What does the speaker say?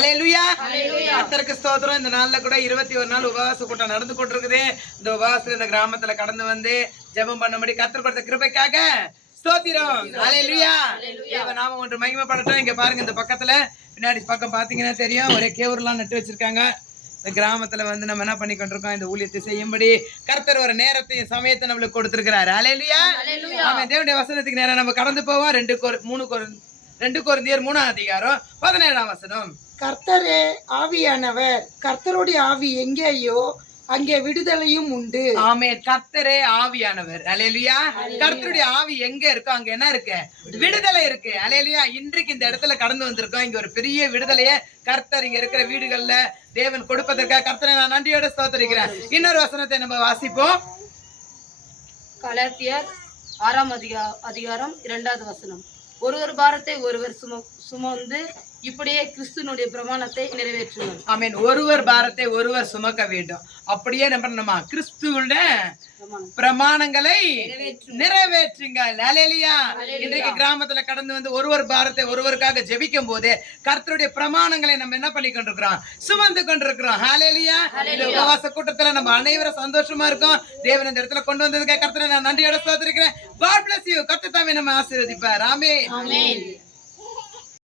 அல்லேலூயா. கர்த்தருக்கு ஸ்தோத்திரம். இந்த நாள்ல கூட 21 நாள் உபவாச கூட்டம் நடந்து கொண்டிருக்குது. இந்த உபவாசத்துல இந்த கிராமத்துல கடந்து வந்து ஜெபம் பண்ணபடி கர்த்தர் கொடுத்த கிருபைக்காக ஸ்தோத்திரம். அல்லேலூயா. தேவ நாமம் ஒன்று மகிமைப்படட்டும். இங்க பாருங்க, இந்த பக்கத்துல பின்னாடி பக்கம் பாத்தீங்கன்னா தெரியும், ஒரே கேவூர்லாம் நட்டு வச்சிருக்காங்க. இந்த கிராமத்துல வந்து நம்ம என்ன பண்ணி கொண்டிருக்கோம், இந்த ஊழியத்தை செய்யும்படி கர்த்தர் ஒரு நேரத்தையும் சமயத்தை நம்மளுக்கு கொடுத்திருக்கிறாரு. அல்லேலூயா. ஆமென். தேவனுடைய வசனத்துக்கு நேரம் நம்ம கடந்து போவோம். 2 கொரிந்தியர் 3ஆம் அதிகாரம் 17ஆம் வசனம். கர்த்தரே ஆவியானவர், கர்த்தருடைய ஆவி எங்கேயோ அங்கே விடுதலையும் உண்டு. ஆமென். கர்த்தரே ஆவியானவர். அல்லேலூயா. கர்த்தருடைய ஆவி எங்க இருக்கோ அங்க என்ன இருக்கு? விடுதலை இருக்கு. அல்லேலூயா. இன்றைக்கு இந்த இடத்துல கடந்து வந்திருக்கோம். இங்க ஒரு பெரிய விடுதலையை கர்த்தர் இங்க இருக்கிற வீடுகள்ல தேவன் கொடுப்பதற்காக கர்த்தரை நான் நன்றியோட ஸ்தோத்திரிக்கிறேன். இன்னொரு வசனத்தை நம்ம வாசிப்போம். கலாத்தியர் 6ஆம் அதிகாரம் 2வது வசனம். ஒருவர் பாரத்தை ஒருவர் சுமந்து இப்படியே கிறிஸ்துனுடைய பிரமாணத்தை நிறைவேற்றுங்கள். ஆமென். ஒருவர் பாரத்தை ஒருவர் சுமக்க வேண்டும். அப்படியே நம்ம கிறிஸ்துவுடைய பிரமாணங்களை நிறைவேற்றுங்கள். அல்லேலூயா. இன்றைக்கு கிராமத்துல கடந்து வந்து ஒருவர் பாரத்தை ஒருவருக்காக ஜெபிக்கும் போது கர்த்தருடைய பிரமாணங்களை நம்ம என்ன பண்ணி கொண்டிருக்கிறோம்? சுமந்து கொண்டிருக்கிறோம். அல்லேலூயா. இந்த உபவாச கூட்டத்துல நம்ம அனைவரும் சந்தோஷமா இருக்கோம். தேவன் இந்த இடத்துல கொண்டு வந்ததுக்கு கர்த்தரை நான் நன்றியோட ஸ்தோத்திரிக்கிறேன். God bless you. கர்த்தர் தாமே நம்ம ஆசீர்வதிப்பார். ஆமென்.